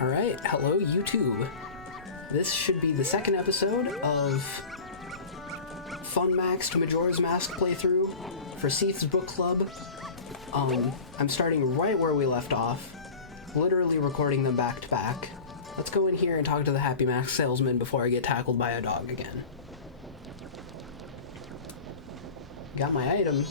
Alright, hello YouTube. This should be the second episode of Funmaxed Majora's Mask playthrough for Seath's book club. I'm starting right where we left off, literally recording them back to back. Let's go in here and talk to the Happy Mask salesman before I get tackled by a dog again. Got my item.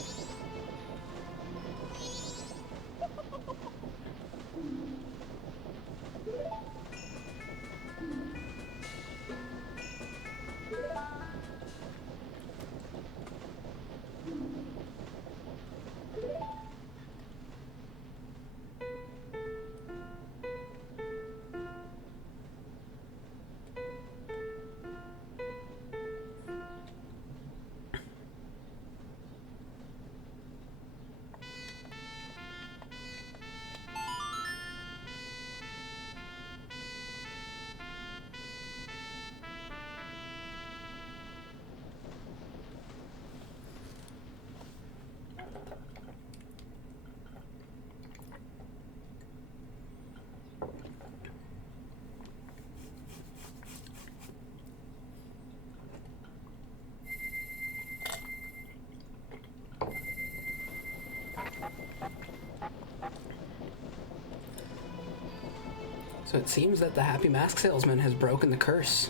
So it seems that the Happy Mask salesman has broken the curse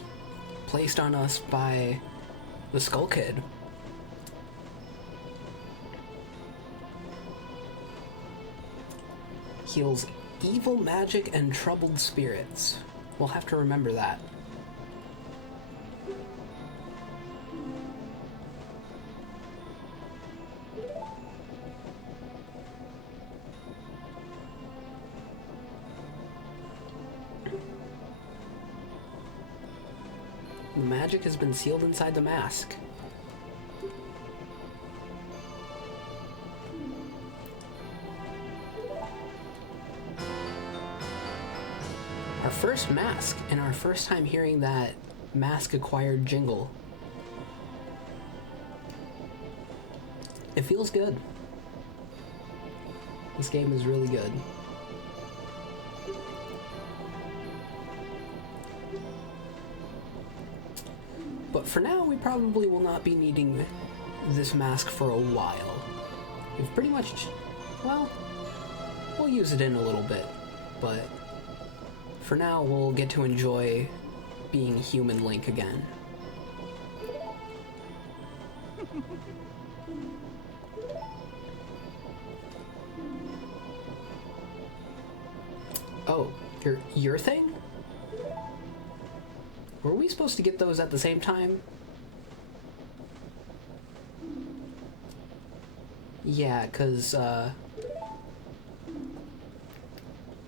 placed on us by the Skull Kid. Heals evil magic and troubled spirits. We'll have to remember that. The magic has been sealed inside the mask. Our first mask, and our first time hearing that mask-acquired jingle. It feels good. This game is really good. But for now, we probably will not be needing this mask for a while. We've pretty much, well, we'll use it in a little bit, but for now, we'll get to enjoy being human Link again. Oh, your thing? Were we supposed to get those at the same time? Yeah, 'cause,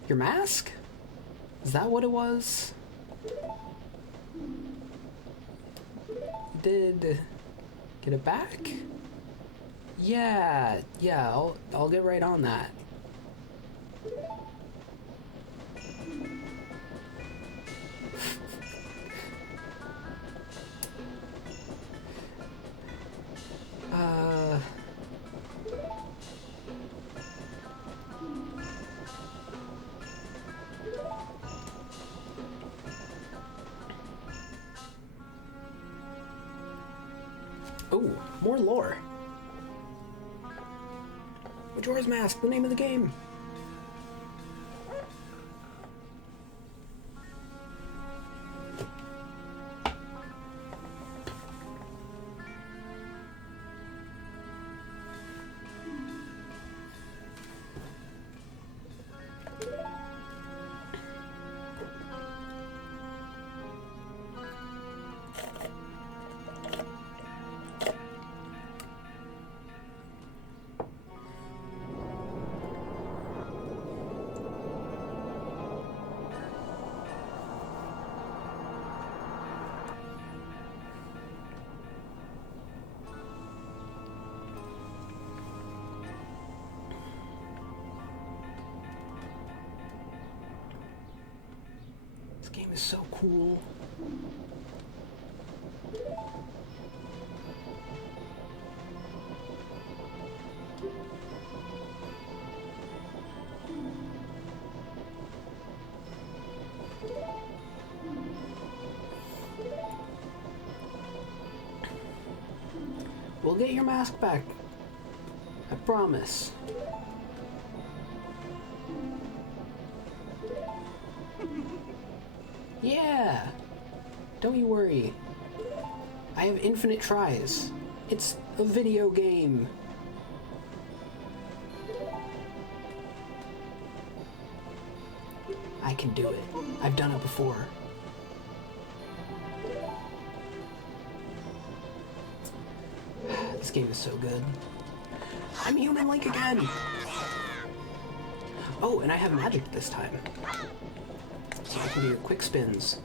your mask? Is that what it was? Did get it back? Yeah, I'll get right on that. Oh, more lore. Majora's Mask, the name of the game. This game is so cool. You'll get your mask back. I promise. Yeah! Don't you worry. I have infinite tries. It's a video game. I can do it. I've done it before. This game is so good. I'm Human Link again! Oh, and I have magic this time. So I can do your quick spins.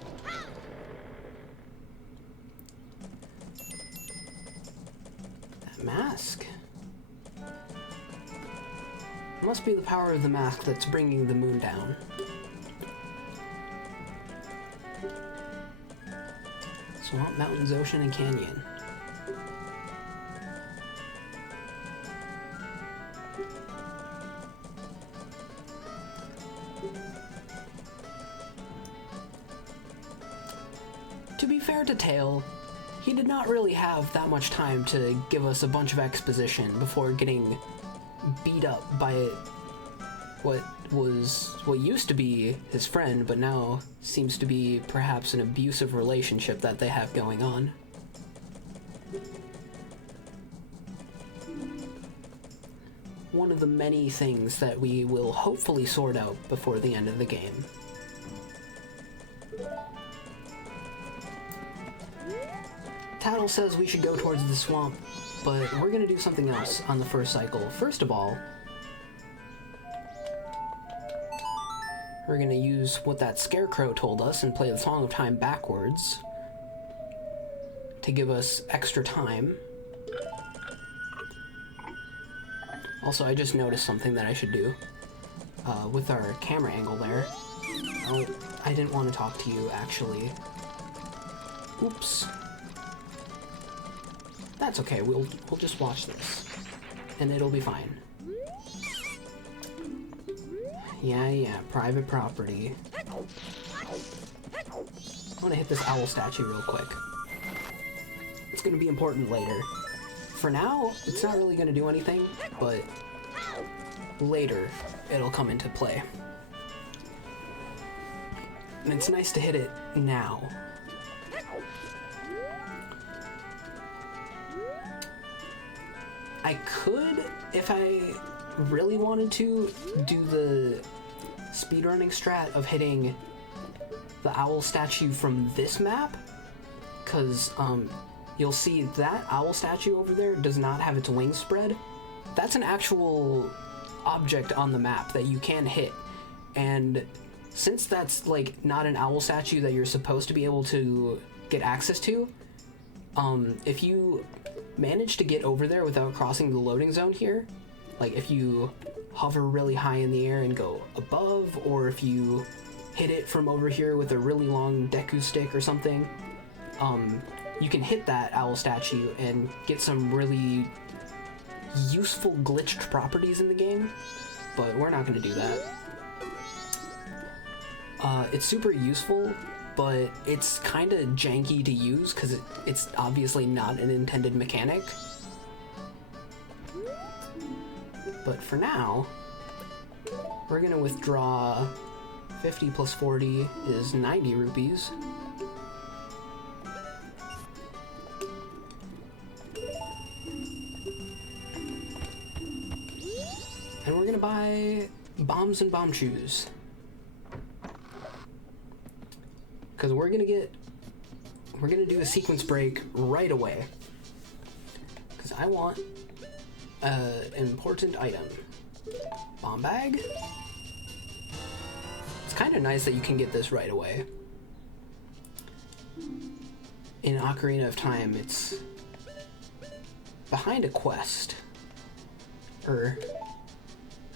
That mask. It must be the power of the mask that's bringing the moon down. Swamp, mountains, ocean, and canyon. To be fair to Tail, he did not really have that much time to give us a bunch of exposition before getting beat up by what used to be his friend, but now seems to be perhaps an abusive relationship that they have going on. One of the many things that we will hopefully sort out before the end of the game. Tattle says we should go towards the swamp, but we're gonna do something else on the first cycle. First of all, we're gonna use what that scarecrow told us and play the Song of Time backwards to give us extra time. Also, I just noticed something that I should do with our camera angle there. Oh, I didn't want to talk to you, actually. Oops. That's okay, we'll just watch this, and it'll be fine. Yeah, private property. I want to hit this owl statue real quick. It's going to be important later. For now, it's not really going to do anything, but later it'll come into play. And it's nice to hit it now. I could, if I really wanted to, do the speedrunning strat of hitting the owl statue from this map, because you'll see that owl statue over there does not have its wings spread. That's an actual object on the map that you can hit, and since that's like not an owl statue that you're supposed to be able to get access to, if you manage to get over there without crossing the loading zone here, like if you hover really high in the air and go above, or if you hit it from over here with a really long Deku stick or something, you can hit that owl statue and get some really useful glitched properties in the game, but we're not going to do that. It's super useful, but it's kind of janky to use because it's obviously not an intended mechanic. But for now, we're gonna withdraw 50 plus 40 is 90 rupees. And we're gonna buy bombs and bomb shoes. Because we're gonna do a sequence break right away. Because I want an important item. Bomb bag. It's kind of nice that you can get this right away. In Ocarina of Time, it's behind a quest. Or,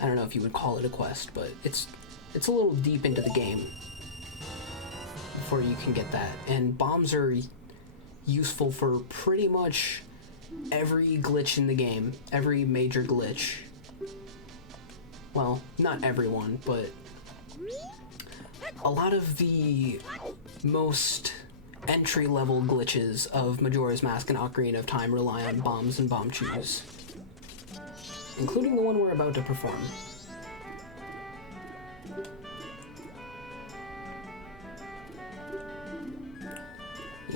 I don't know if you would call it a quest, but it's a little deep into the game before you can get that. And bombs are useful for pretty much every glitch in the game, every major glitch. Well, not everyone, but a lot of the most entry-level glitches of Majora's Mask and Ocarina of Time rely on bombs and bomb chews, including the one we're about to perform.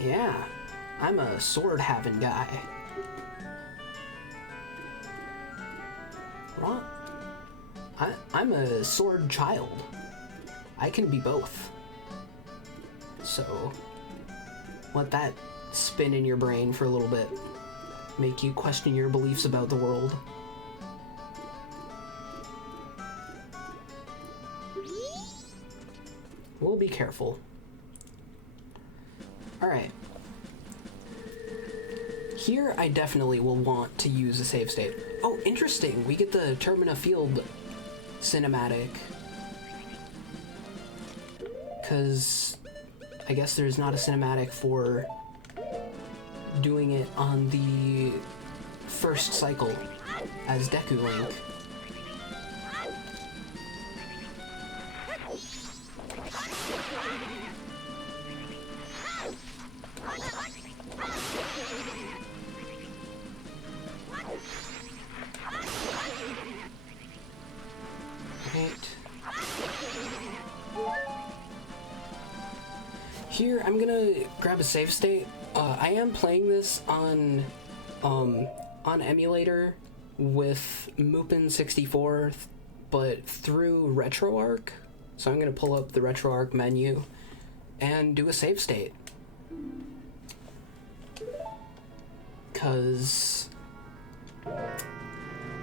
Yeah, I'm a sword-having guy. What? I'm a sword child. I can be both. So, let that spin in your brain for a little bit. Make you question your beliefs about the world. We'll be careful. Alright. Here, I definitely will want to use a save state. Oh, interesting! We get the Termina Field cinematic. Because I guess there's not a cinematic for doing it on the first cycle as Deku Link. Here, I'm gonna grab a save state. I am playing this on emulator with Mupin 64, but through RetroArch. So I'm gonna pull up the RetroArch menu and do a save state. 'Cause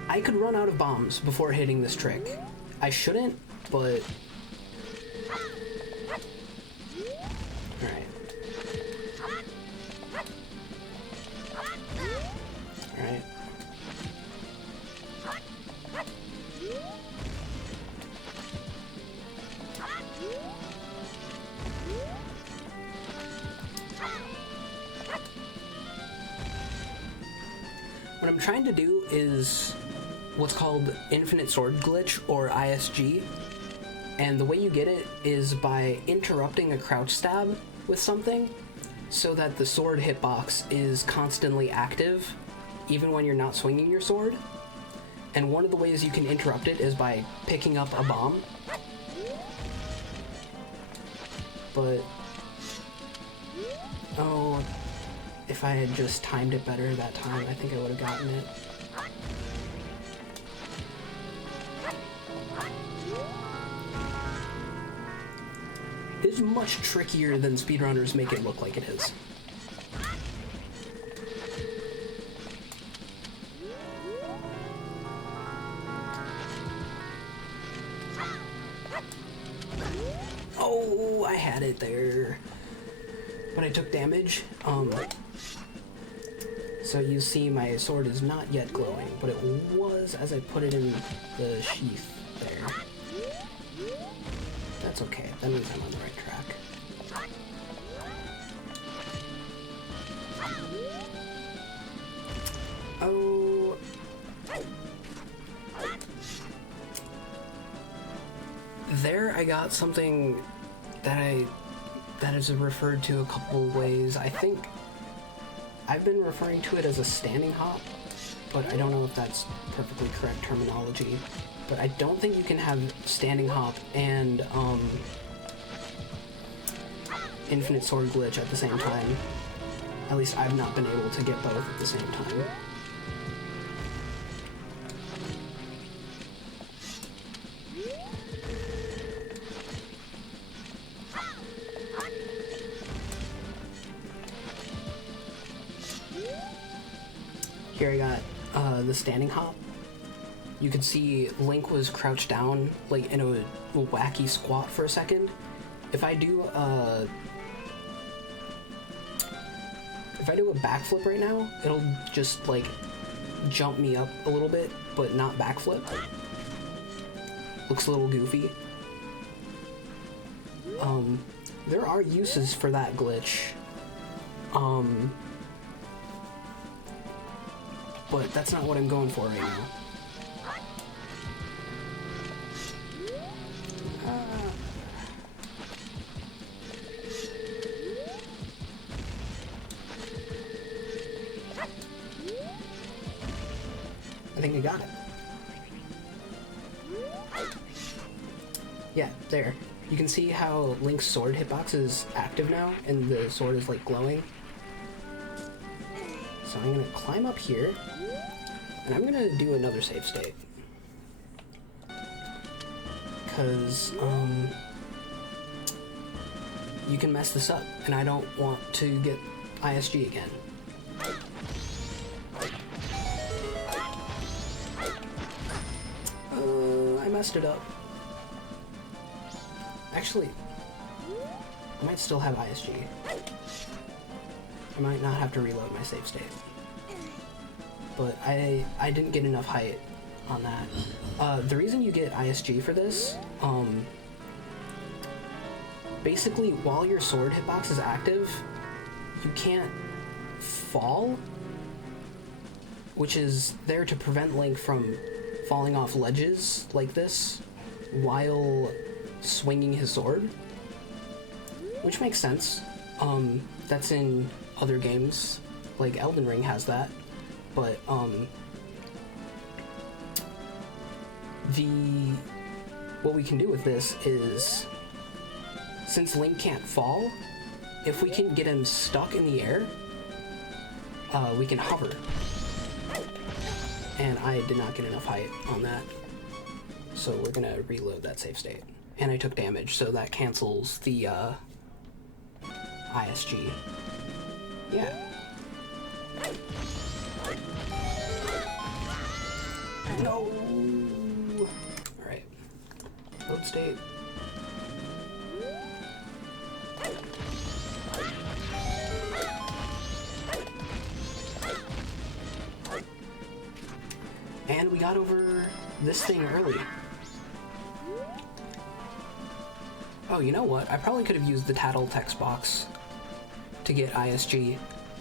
I could run out of bombs before hitting this trick. I shouldn't, but... Alright. Alright. What I'm trying to do is what's called Infinite Sword Glitch, or ISG, and the way you get it is by interrupting a crouch stab with something so that the sword hitbox is constantly active even when you're not swinging your sword. And one of the ways you can interrupt it is by picking up a bomb. But oh, if I had just timed it better that time, I think I would have gotten it. It's much trickier than speedrunners make it look like it is. Oh, I had it there. But I took damage. So you see my sword is not yet glowing, but it was as I put it in the sheath there. That's okay, that means I'm on the right track. Oh. There I got something that is referred to a couple ways. I think I've been referring to it as a standing hop, but I don't know if that's perfectly correct terminology. But I don't think you can have standing hop and infinite sword glitch at the same time. At least I've not been able to get both at the same time. Here I got the standing hop. You could see Link was crouched down, like in a wacky squat for a second. If I do a backflip right now, it'll just like jump me up a little bit, but not backflip. Looks a little goofy. There are uses for that glitch. But that's not what I'm going for right now. I think I got it. Yeah, there. You can see how Link's sword hitbox is active now, and the sword is like glowing. So I'm gonna climb up here, and I'm gonna do another save state. Because, you can mess this up, and I don't want to get ISG again. I messed it up. Actually, I might still have ISG. I might not have to reload my save state. But I didn't get enough height on that. The reason you get ISG for this, basically while your sword hitbox is active, you can't fall, which is there to prevent Link from falling off ledges like this while swinging his sword, which makes sense. That's in other games, like Elden Ring has that, but what we can do with this is, since Link can't fall, if we can get him stuck in the air, we can hover. And I did not get enough height on that, so we're gonna reload that save state. And I took damage, so that cancels the ISG. Yeah. No! Alright. Load state. And we got over this thing early. Oh, you know what? I probably could have used the Tattle text box to get ISG.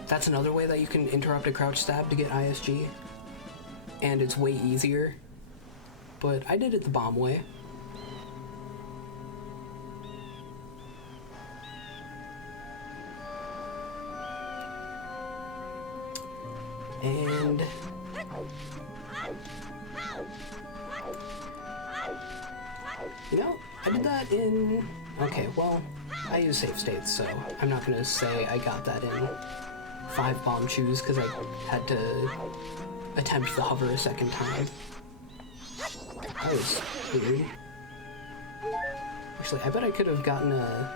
That's another way that you can interrupt a crouch stab to get ISG. And it's way easier. But I did it the bomb way. And you know, I did that in... Okay, well, I use save states, so I'm not gonna say I got that in 5 bomb chews, because I had to attempt the hover a second time. That was weird. Actually, I bet I could have gotten a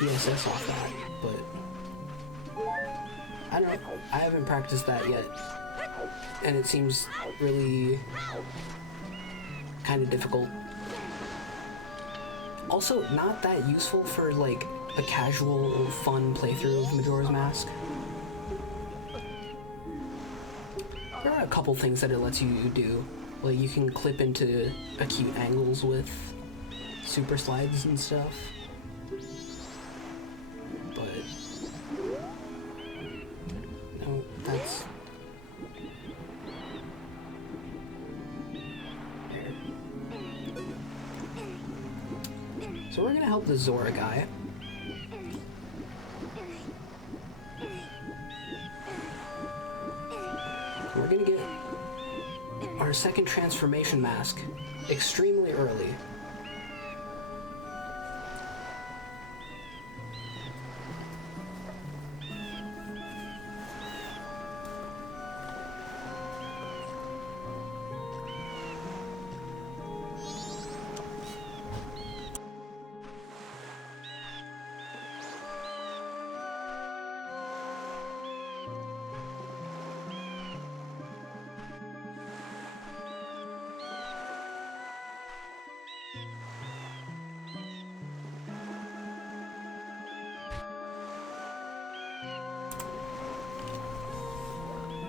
ESS off that, but I don't know. I haven't practiced that yet, and it seems really kind of difficult. Also, not that useful for, like, a casual, fun playthrough of Majora's Mask. There are a couple things that it lets you do. Like, you can clip into acute angles with super slides and stuff. But... no, that's... So we're gonna help the Zora guy. We're gonna get our second transformation mask extremely early.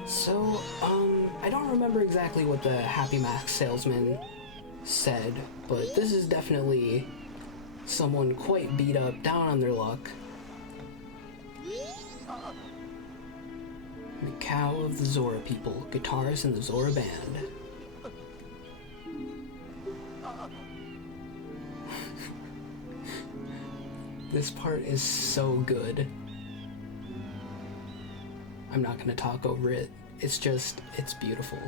So, I don't remember exactly what the Happy Mask salesman said, but this is definitely someone quite beat up, down on their luck. The cow of the Zora people, guitarist in the Zora band. This part is so good. I'm not gonna talk over it. It's just, it's beautiful.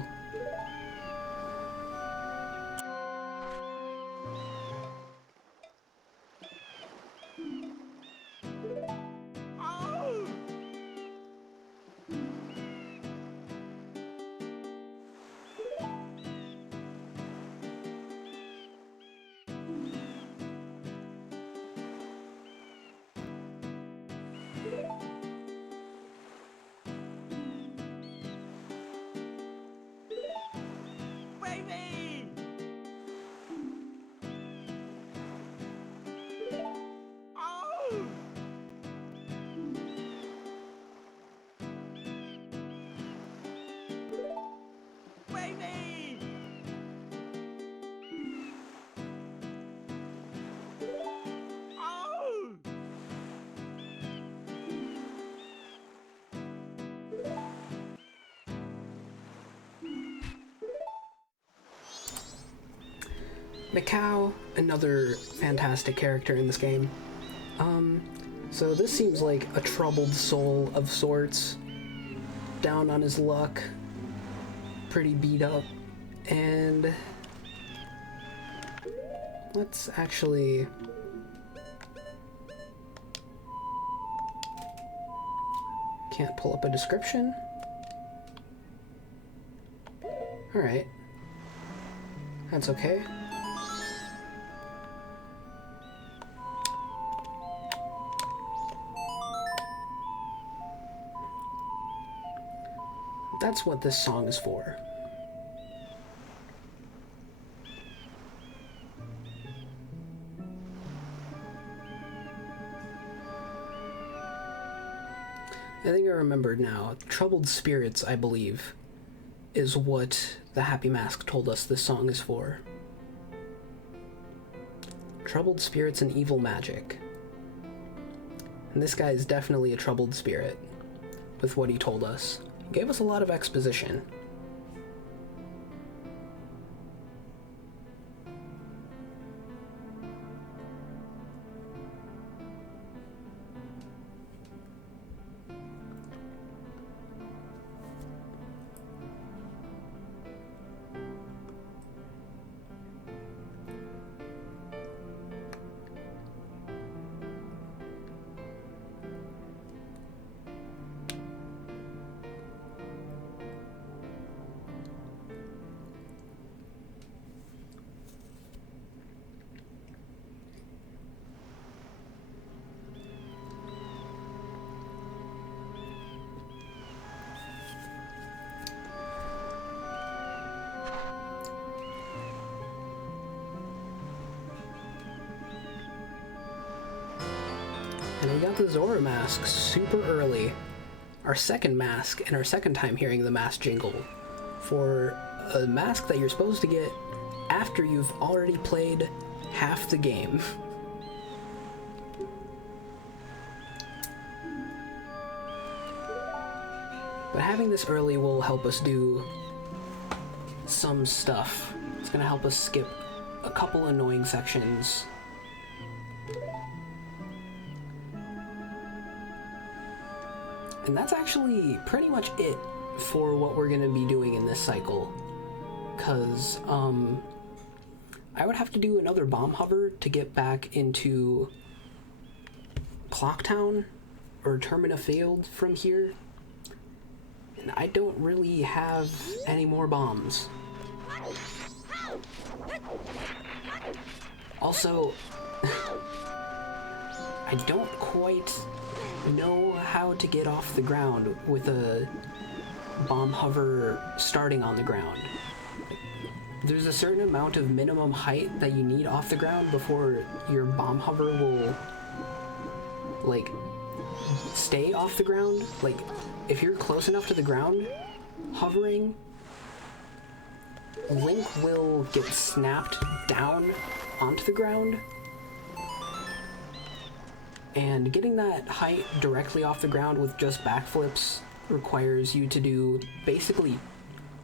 Mikau, another fantastic character in this game. So this seems like a troubled soul of sorts, down on his luck, pretty beat up, and let's actually can't pull up a description. Alright. That's okay. That's what this song is for. I think I remembered now. Troubled Spirits, I believe, is what the Happy Mask told us this song is for. Troubled spirits and evil magic. And this guy is definitely a troubled spirit, with what he told us. He gave us a lot of exposition. And we got the Zora mask super early. Our second mask, and our second time hearing the mask jingle, for a mask that you're supposed to get after you've already played half the game. But having this early will help us do some stuff. It's gonna help us skip a couple annoying sections. And that's actually pretty much it for what we're gonna be doing in this cycle. Cause, I would have to do another bomb hover to get back into Clocktown or Termina Field from here. And I don't really have any more bombs. Also, I don't quite know how to get off the ground with a bomb hover starting on the ground. There's a certain amount of minimum height that you need off the ground before your bomb hover will, like, stay off the ground. Like, if you're close enough to the ground, hovering, Link will get snapped down onto the ground. And getting that height directly off the ground with just backflips requires you to do basically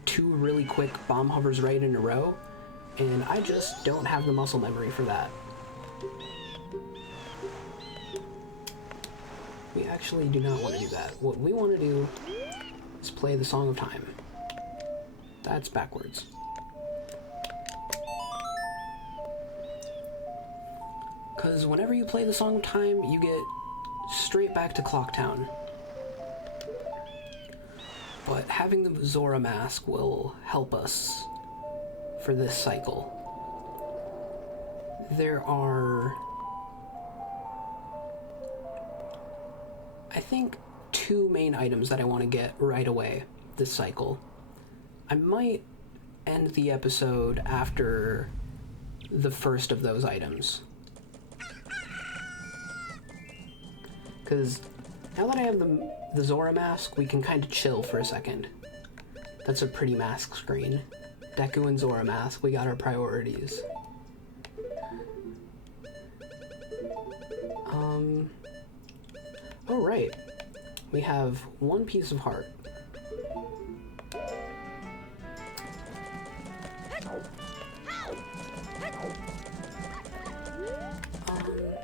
2 really quick bomb hovers right in a row, and I just don't have the muscle memory for that. We actually do not want to do that. What we want to do is Let's play the Song of Time. That's backwards. Because whenever you play the Song of Time, you get straight back to Clocktown. But having the Majora mask will help us for this cycle. There are, I think, 2 main items that I want to get right away this cycle. I might end the episode after the first of those items. Because now that I have the Zora mask, we can kind of chill for a second. That's a pretty mask screen. Deku and Zora mask, we got our priorities. Oh right. We have 1 piece of heart.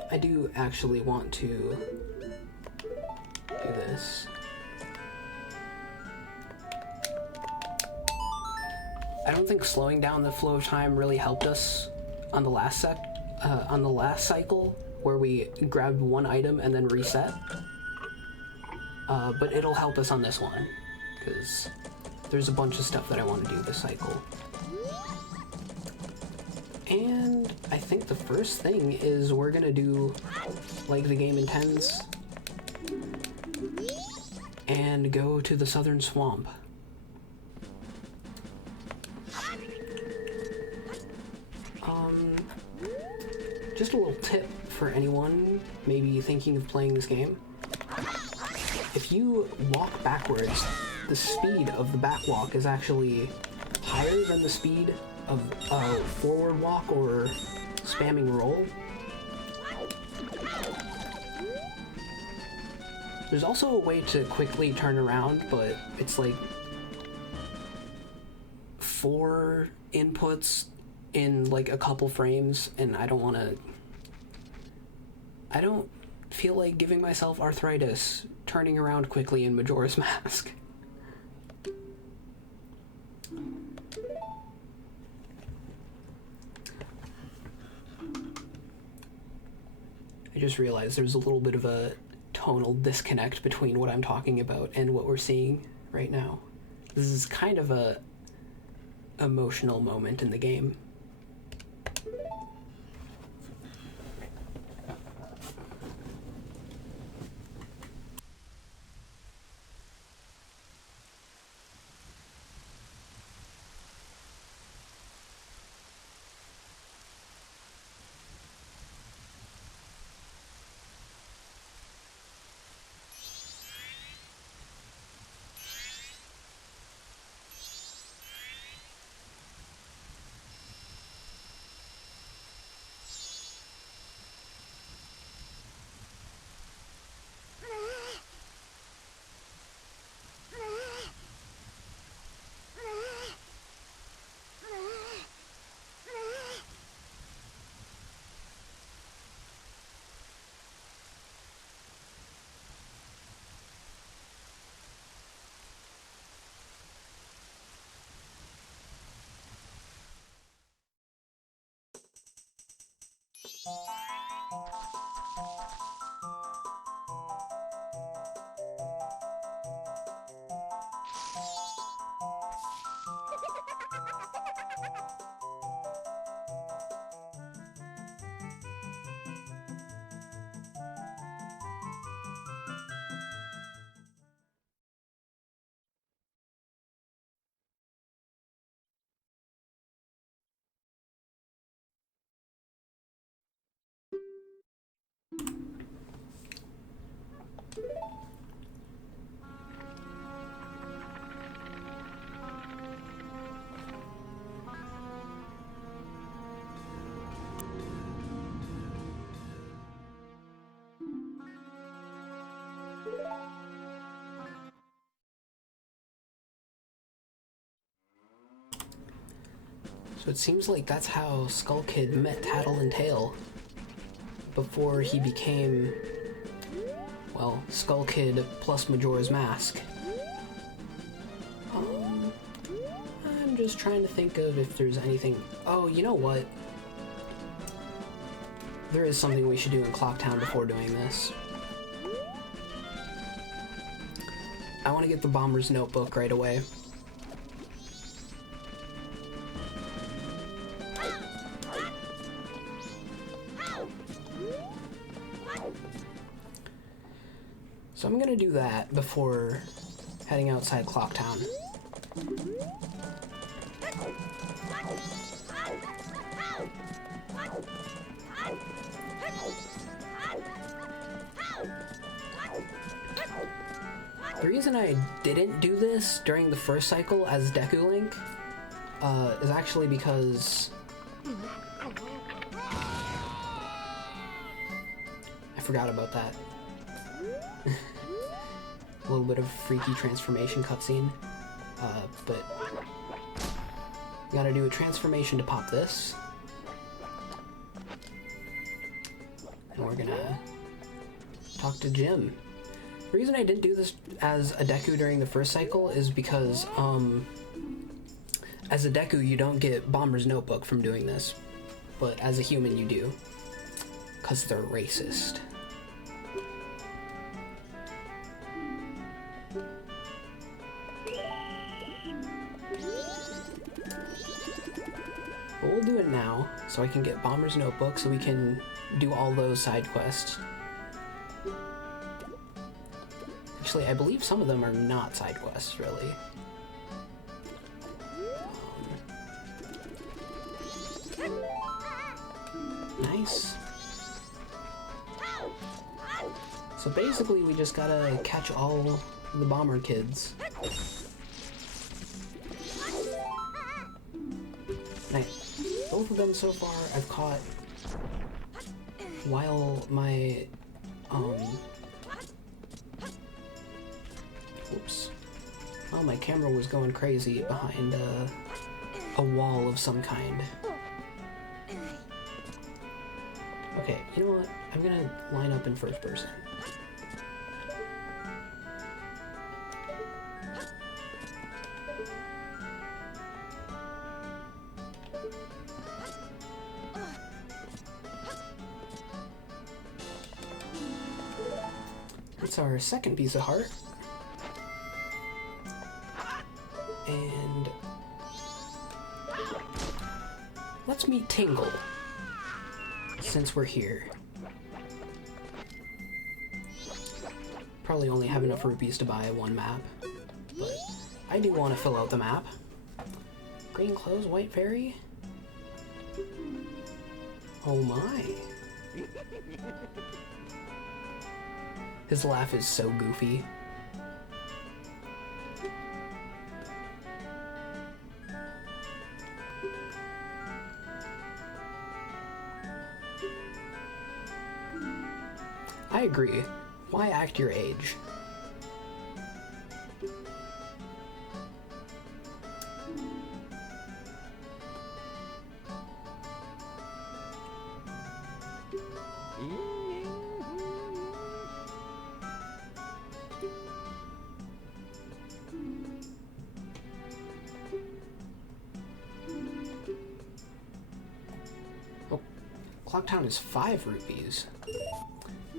I do actually want to do this. I don't think slowing down the flow of time really helped us on the last cycle where we grabbed 1 item and then reset. But it'll help us on this one, because there's a bunch of stuff that I want to do this cycle. And I think the first thing is we're gonna do like the game intends and go to the Southern Swamp. Just a little tip for anyone maybe thinking of playing this game. If you walk backwards, the speed of the back walk is actually higher than the speed of forward walk or spamming roll. There's also a way to quickly turn around, but it's like 4 inputs in like a couple frames, and I don't feel like giving myself arthritis turning around quickly in Majora's Mask. I just realized there's a little bit of a tonal disconnect between what I'm talking about and what we're seeing right now. This is kind of a emotional moment in the game. So it seems like that's how Skull Kid met Tattle and Tail before he became, well, Skull Kid plus Majora's Mask. I'm just trying to think of if there's anything... Oh, you know what? There is something we should do in Clocktown before doing this. I want to get the Bomber's Notebook right away. So I'm gonna do that before heading outside Clocktown. The reason I didn't do this during the first cycle as Deku Link is actually because I forgot about that. A little bit of freaky transformation cutscene, but we gotta do a transformation to pop this, and we're gonna talk to Jim. The reason I didn't do this as a Deku during the first cycle is because, as a Deku, you don't get Bomber's Notebook from doing this, but as a human you do, because they're racist. But we'll do it now, so I can get Bomber's Notebook, so we can do all those side quests. Actually, I believe some of them are not side quests, really. Nice. So basically, we just gotta catch all the Bomber kids. Both of them so far I've caught while my, oops. Oh, my camera was going crazy behind a wall of some kind. Okay, you know what? I'm gonna line up in first person. That's our second piece of heart. And let's meet Tingle, since we're here. Probably only have enough rupees to buy one map, but I do want to fill out the map. Green clothes, white fairy? Oh my. His laugh is so goofy. I agree. Why act your age? Oh, Clocktown is 5 rupees.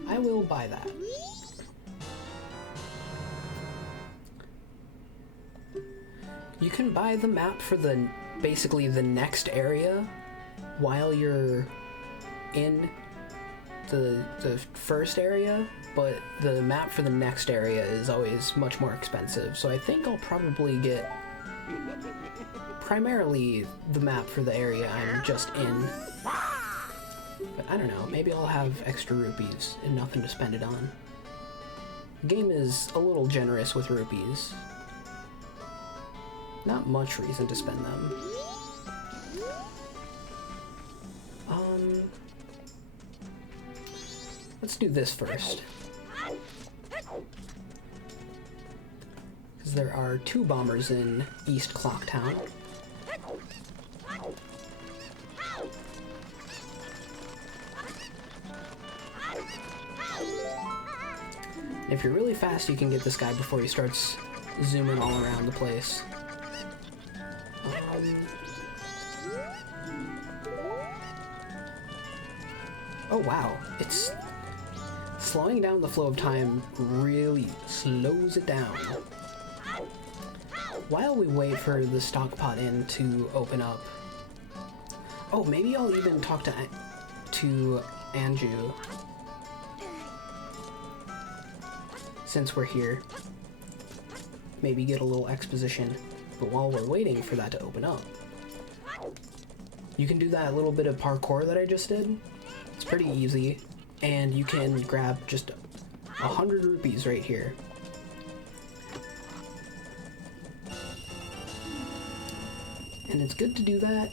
I will buy that. You can buy the map for basically the next area while you're in the first area, but the map for the next area is always much more expensive. So I think I'll probably get primarily the map for the area I'm just in. But I don't know, maybe I'll have extra rupees and nothing to spend it on. The game is a little generous with rupees. Not much reason to spend them. Let's do this first. Because there are 2 bombers in East Clocktown. If you're really fast, you can get this guy before he starts zooming all around the place. Oh wow, it's slowing down the flow of time really slows it down. While we wait for the stockpot inn to open up, oh, maybe I'll even talk to Anju since we're here. Maybe get a little exposition, but while we're waiting for that to open up, you can do that little bit of parkour that I just did. It's pretty easy, and you can grab just 100 rupees right here. And it's good to do that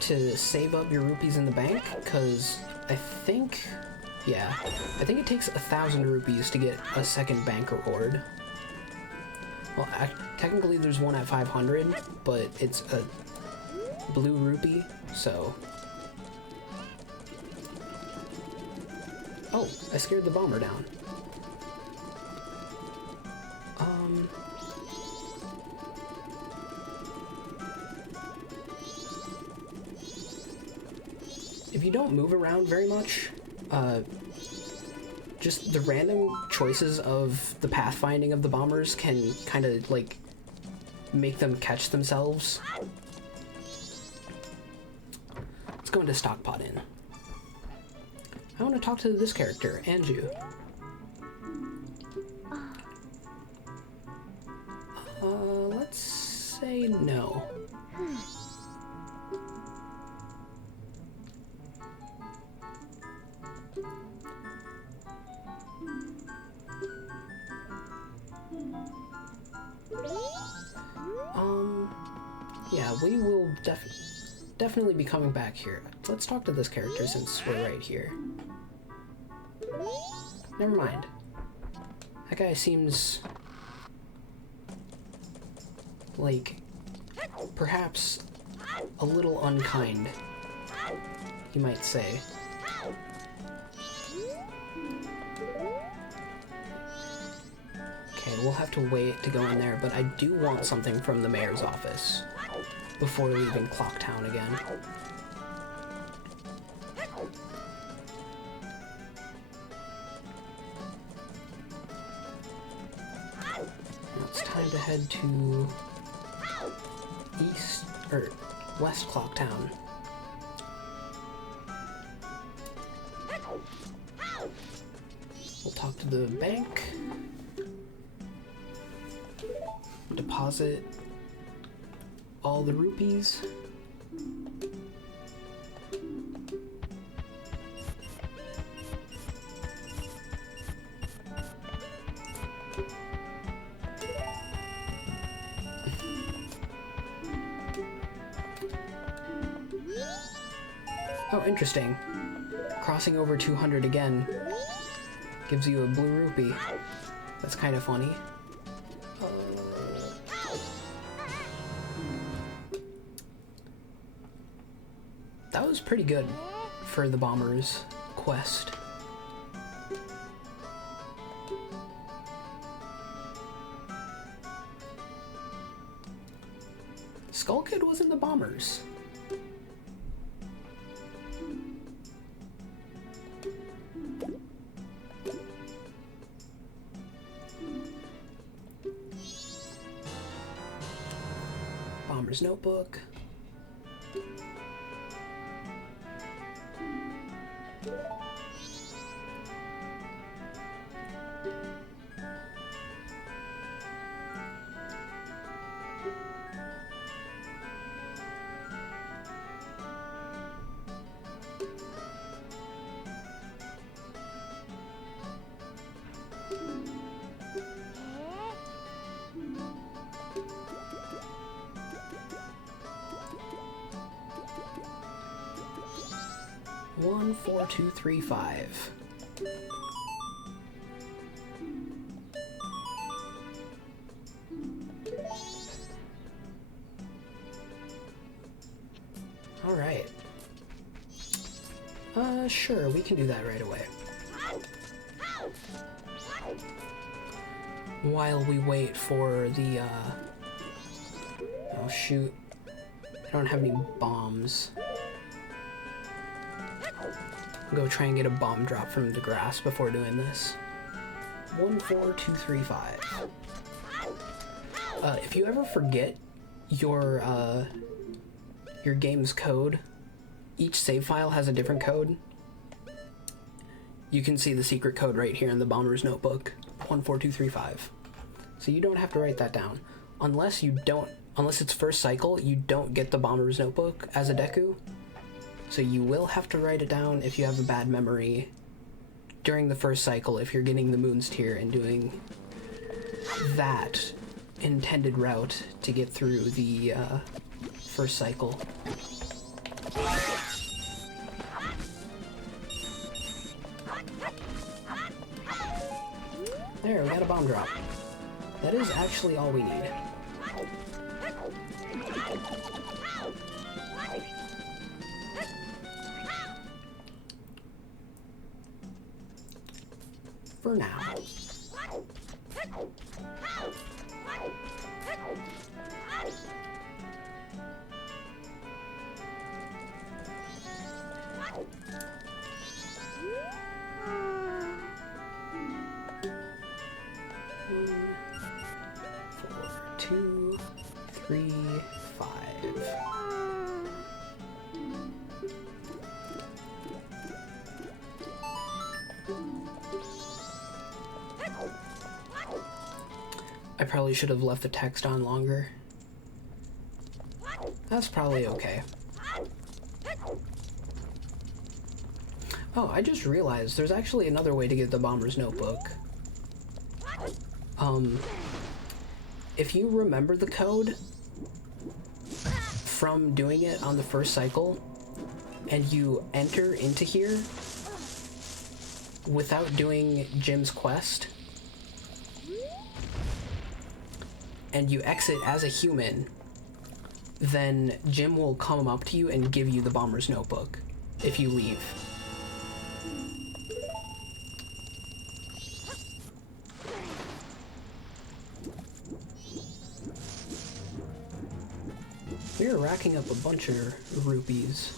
to save up your rupees in the bank, because I think it takes 1,000 rupees to get a second bank reward. Well, technically there's one at 500, but it's a blue rupee, so... Oh, I scared the bomber down. If you don't move around very much, just the random choices of the pathfinding of the bombers can kind of, like, make them catch themselves. Let's go into Stockpot Inn. I want to talk to this character, Anju. Let's say no. Yeah, we will definitely be coming back here. Let's talk to this character since we're right here. Never mind. That guy seems like perhaps a little unkind, you might say. Okay, we'll have to wait to go in there, but I do want something from the mayor's office before leaving Clocktown again. Now it's time to head to West Clocktown. We'll talk to the bank. Deposit all the rupees. Oh, interesting. Crossing over 200 again gives you a blue rupee. That's kind of funny. That was pretty good for the bomber's quest. Skull Kid was in the bombers. Bomber's notebook. One, 4, 2, 3, 5. All right. Sure, we can do that right away. While we wait for the, Oh shoot. I don't have any bombs. Go try and get a bomb drop from the grass before doing this. 14235. If you ever forget your game's code, each save file has a different code. You can see the secret code right here in the Bomber's Notebook, 14235. So you don't have to write that down. Unless it's first cycle, you don't get the Bomber's Notebook as a Deku. So you will have to write it down if you have a bad memory during the first cycle if you're getting the Moon's Tier and doing that intended route to get through the first cycle. There, we got a bomb drop. That is actually all we need. For now. Two, three, five. I probably should have left the text on longer. That's probably okay. Oh, I just realized there's actually another way to get the Bomber's Notebook. If you remember the code from doing it on the first cycle, and you enter into here without doing Jim's quest, and you exit as a human, then Jim will come up to you and give you the Bomber's Notebook if you leave. We're racking up a bunch of rupees.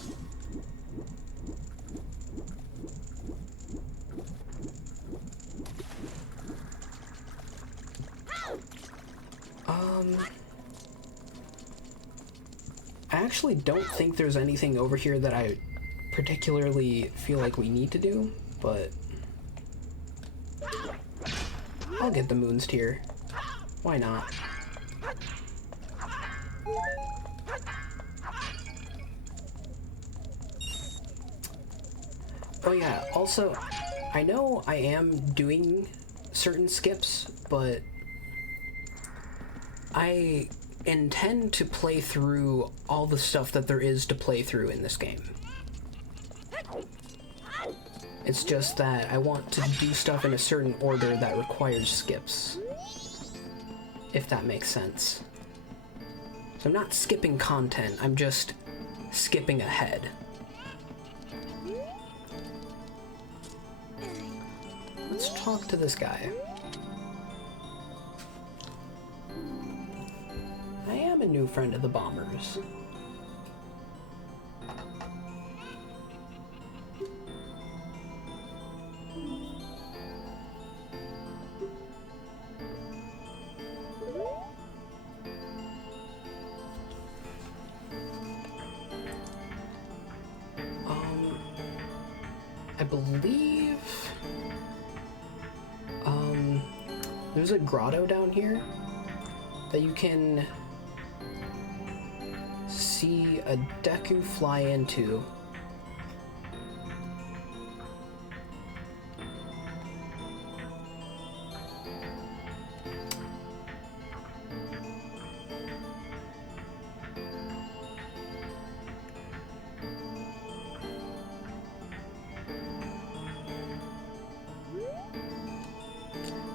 I actually don't think there's anything over here that I particularly feel like we need to do, but I'll get the Moon's Tier. Why not? Oh yeah, also, I know I am doing certain skips, but I intend to play through all the stuff that there is to play through in this game. It's just that I want to do stuff in a certain order that requires skips, if that makes sense. So I'm not skipping content, I'm just skipping ahead. Let's talk to this guy. I am a new friend of the Bombers. I believe there's a grotto down here that you can see a Deku fly into.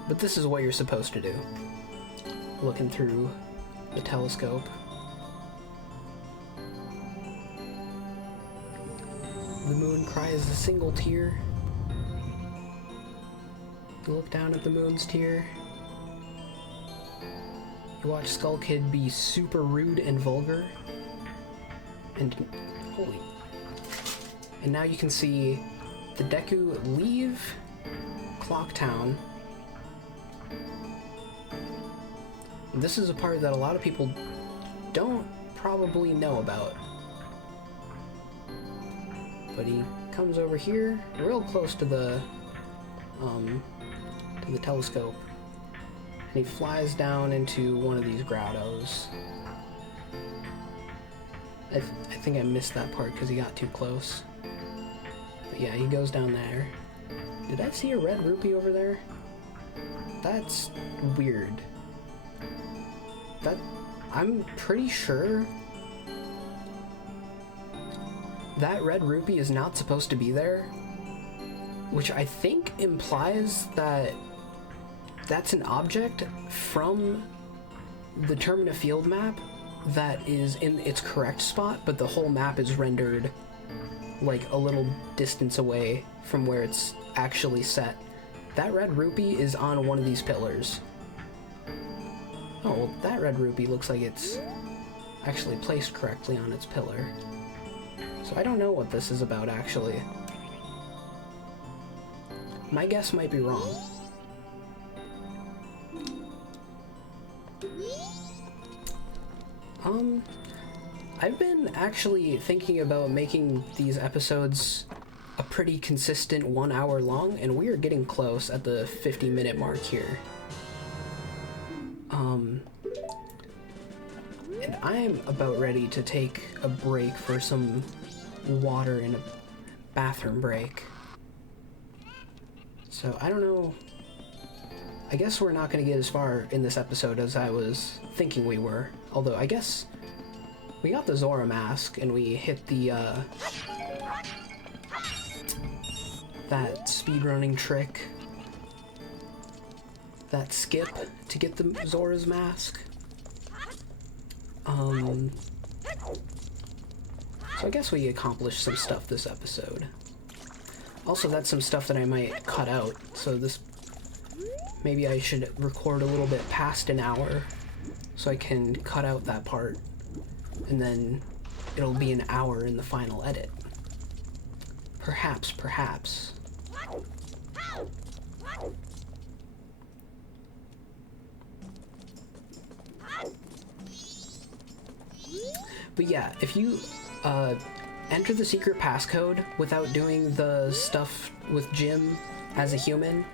But this is what you're supposed to do. Looking through the telescope. The moon cries a single tear. You look down at the Moon's Tier. You watch Skull Kid be super rude and vulgar. And holy. And now you can see the Deku leave Clocktown. This is a part that a lot of people don't probably know about. But he comes over here, real close to the telescope, and he flies down into one of these grottos. I think I missed that part because he got too close. But yeah, he goes down there. Did I see a red rupee over there? That's weird. I'm pretty sure that red rupee is not supposed to be there, which I think implies that that's an object from the Termina field map that is in its correct spot, but the whole map is rendered like a little distance away from where it's actually set. That red rupee is on one of these pillars. Oh, well, that red rupee looks like it's actually placed correctly on its pillar. So I don't know what this is about, actually. My guess might be wrong. I've been actually thinking about making these episodes a pretty consistent 1 hour long, and we are getting close at the 50-minute mark here. And I'm about ready to take a break for some water and a bathroom break. So I don't know. I guess we're not going to get as far in this episode as I was thinking we were. Although I guess we got the Zora mask and we hit the that speedrunning trick, that skip to get the Zora's mask. So I guess we accomplished some stuff this episode. Also, that's some stuff that I might cut out, so this... Maybe I should record a little bit past an hour, so I can cut out that part, and then it'll be an hour in the final edit. Perhaps. But yeah, if you enter the secret passcode without doing the stuff with Jim as a human,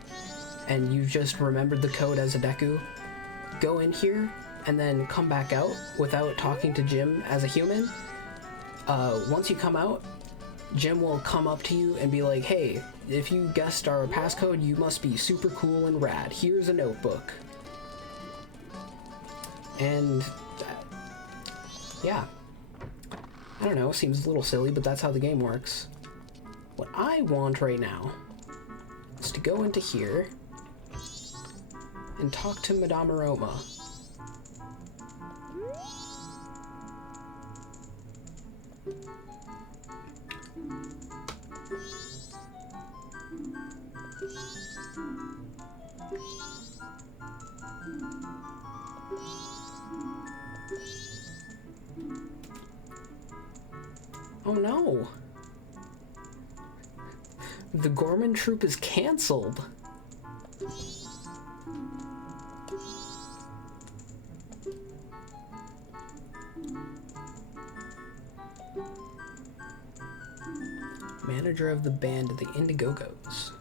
and you just remembered the code as a Deku, go in here and then come back out without talking to Jim as a human. Once you come out, Jim will come up to you and be like, hey, if you guessed our passcode, you must be super cool and rad. Here's a notebook. And yeah. I don't know, seems a little silly, but that's how the game works. What I want right now is to go into here and talk to Madame Aroma. Oh no! The Gorman Troop is cancelled! Manager of the band, the Indigogos.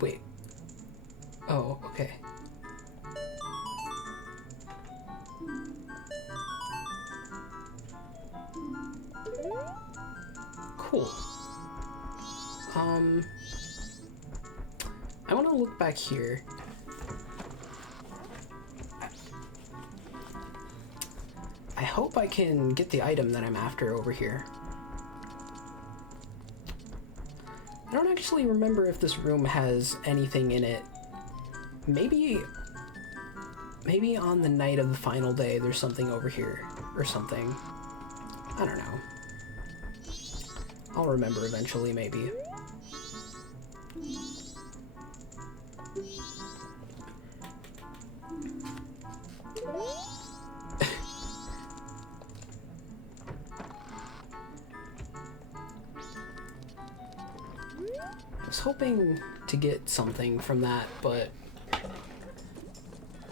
Wait. Oh, okay. Cool. I want to look back here. I hope I can get the item that I'm after over here. I don't actually remember if this room has anything in it. Maybe on the night of the final day there's something over here or something. I don't know. I'll remember eventually, maybe. I was hoping to get something from that, but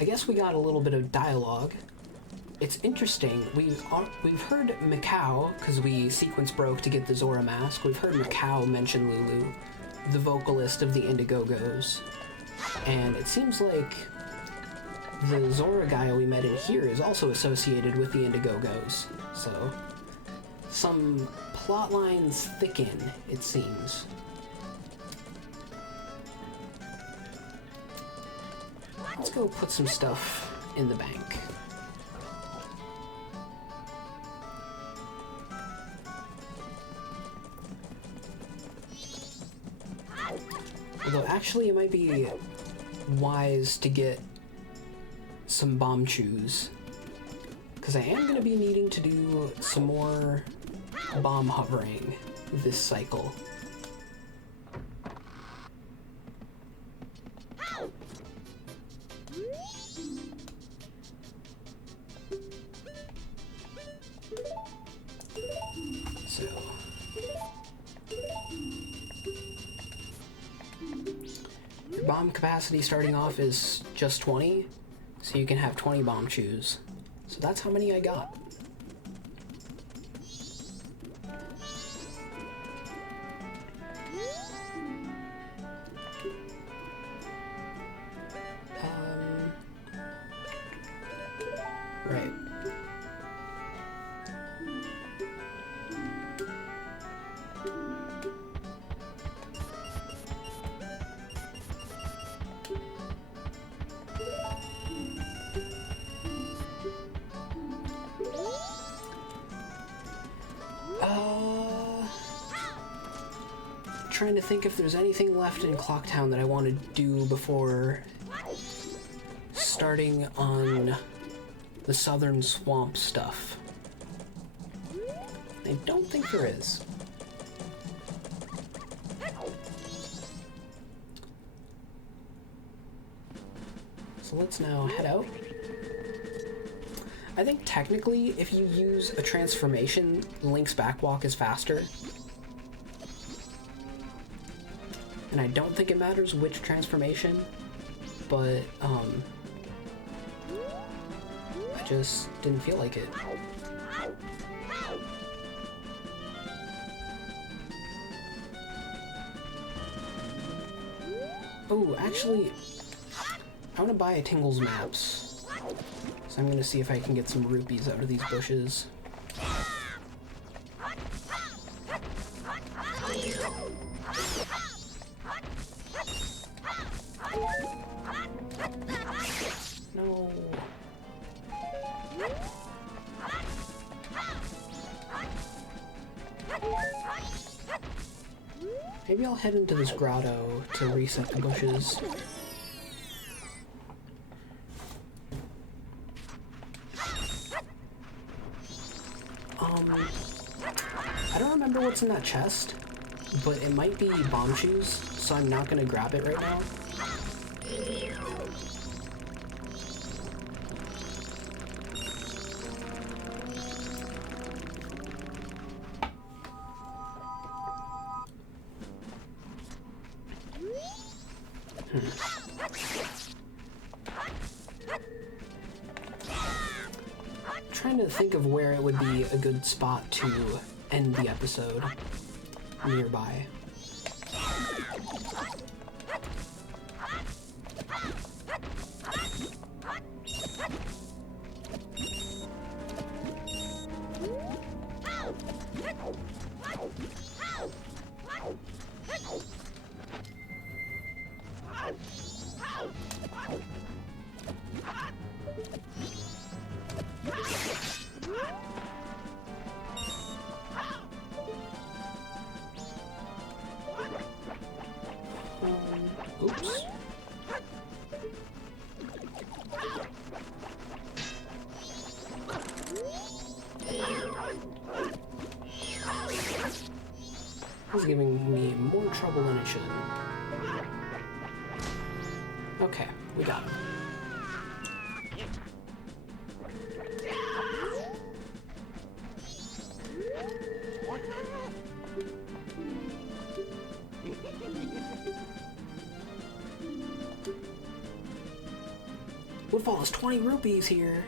I guess we got a little bit of dialogue. It's interesting. We've heard Mikau, because we sequence broke to get the Zora mask. We've heard Mikau mention Lulu, the vocalist of the Indigogos, and it seems like the Zora guy we met in here is also associated with the Indigogos. So some plot lines thicken, it seems. Let's go put some stuff in the bank. Although actually it might be wise to get some bomb chews, because I am going to be needing to do some more bomb hovering this cycle. So your bomb capacity starting off is just 20, so you can have 20 bomb chews. So that's how many I got. Right. Trying to think if there's anything left in Clocktown that I want to do before starting on the Southern Swamp stuff. I don't think there is. So let's now head out. I think technically if you use a transformation, Link's backwalk is faster. And I don't think it matters which transformation, but I just didn't feel like it. Oh, actually, I want to buy a Tingle's Maps, so I'm going to see if I can get some rupees out of these bushes. No. Maybe I'll head into this grotto to reset the bushes. I don't remember what's in that chest, but it might be bomb shoes, so I'm not gonna grab it right now. Trying to think of where it would be a good spot to end the episode nearby. Oops. This is giving me more trouble than it should. Okay, we got him. Woodfall is 20 rupees here.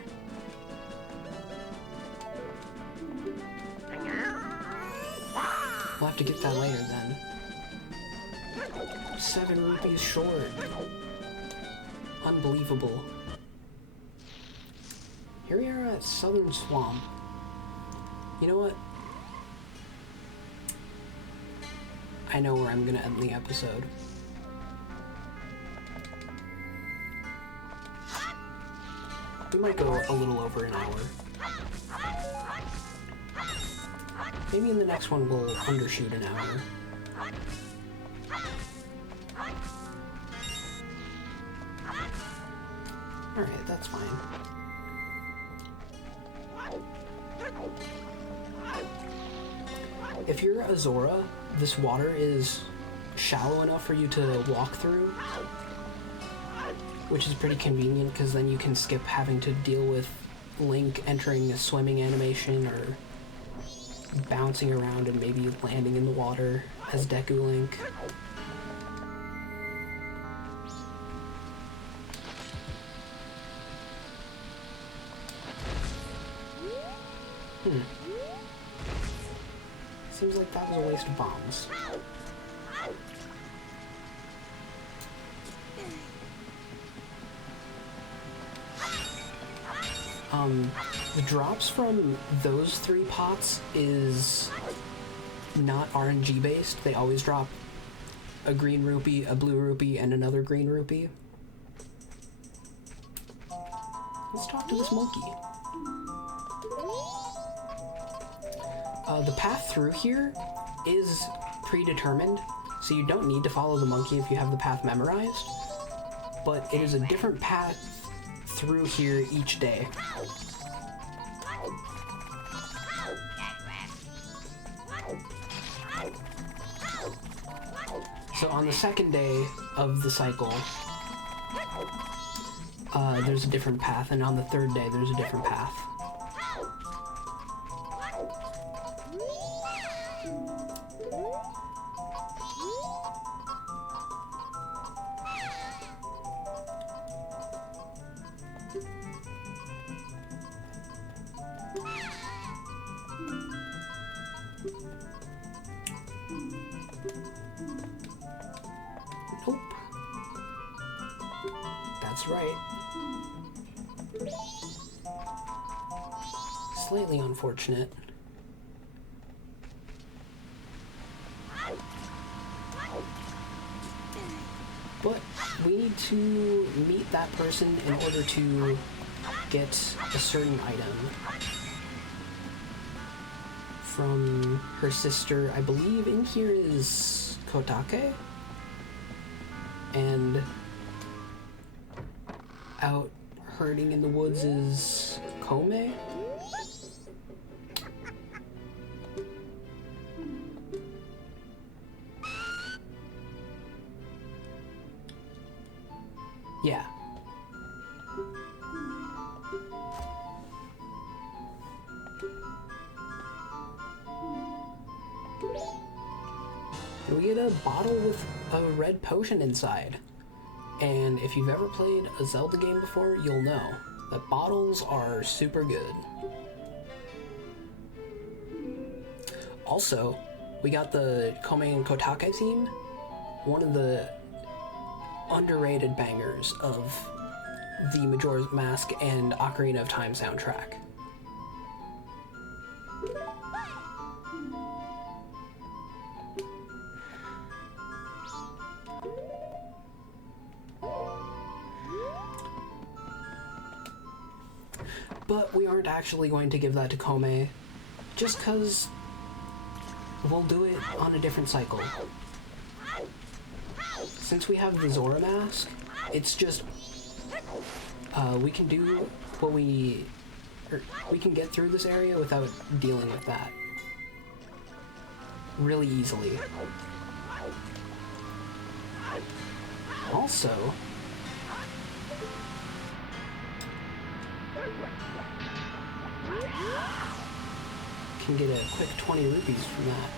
We'll have to get that later then. 7 rupees short. Unbelievable. Here we are at Southern Swamp. You know what? I know where I'm gonna end the episode. We might go a little over an hour. Maybe in the next one we'll undershoot an hour. Alright, that's fine. If you're a Zora, this water is shallow enough for you to walk through, which is pretty convenient because then you can skip having to deal with Link entering a swimming animation or bouncing around and maybe landing in the water as Deku Link. Seems like that was a waste of bombs. The drops from those 3 pots is not RNG based. They always drop a green rupee, a blue rupee, and another green rupee. Let's talk to this monkey. The path through here is predetermined, so you don't need to follow the monkey if you have the path memorized, but it is a different path through here each day. So on the second day of the cycle, there's a different path, and on the third day there's a different path. Nope. That's right. Slightly unfortunate. But we need to meet that person in order to get a certain item from her sister. I believe in here is Kotake, and out herding in the woods is Kome. Yeah. And we get a bottle with a red potion inside. And if you've ever played a Zelda game before, you'll know that bottles are super good. Also, we got the Kome and Kotake theme, one of the underrated bangers of the Majora's Mask and Ocarina of Time soundtrack. But we aren't actually going to give that to Kome, just because we'll do it on a different cycle. since we have the Zora mask, it's just, we can do what we can get through this area without dealing with that really easily. Also, can get a quick 20 rupees from that.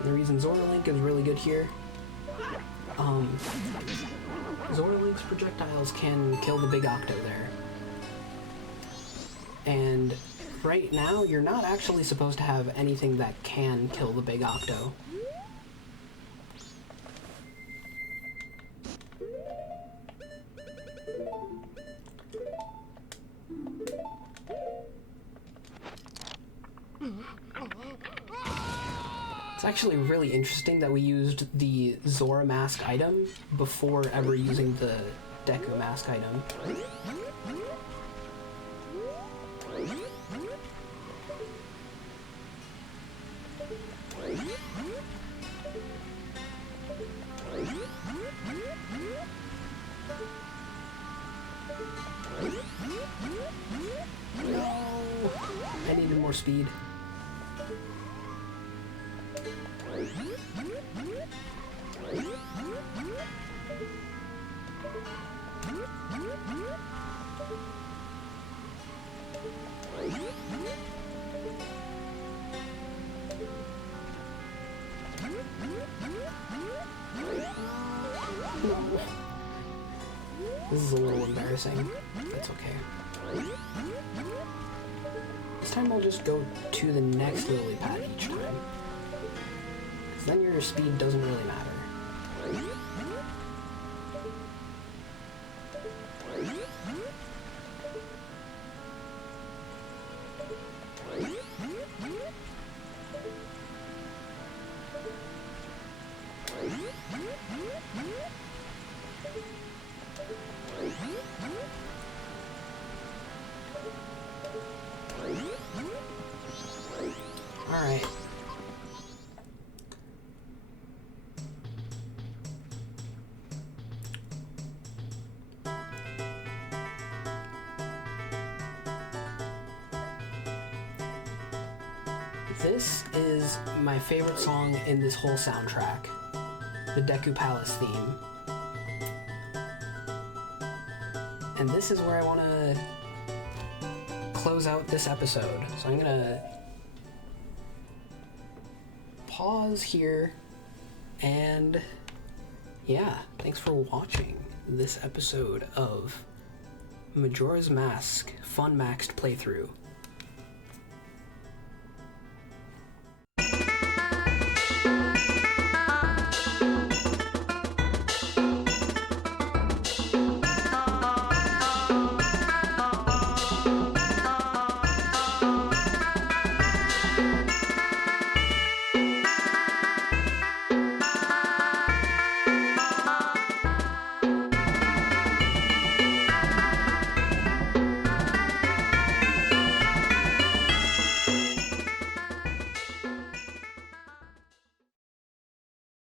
And the reason Zora Link is really good here, Zora Link's projectiles can kill the big Octo there. And right now, you're not actually supposed to have anything that can kill the big Octo. It's actually really interesting that we used the Zora mask item before ever using the Deku mask item. No! I needed more speed. No. This is a little embarrassing. That's okay. This time I'll just go to the next lily pad each time. Because then your speed doesn't really matter. Alright. This is my favorite song in this whole soundtrack, the Deku Palace theme. And this is where I want to close out this episode. So I'm going to pause here, and yeah, thanks for watching this episode of Majora's Mask Funmaxed playthrough.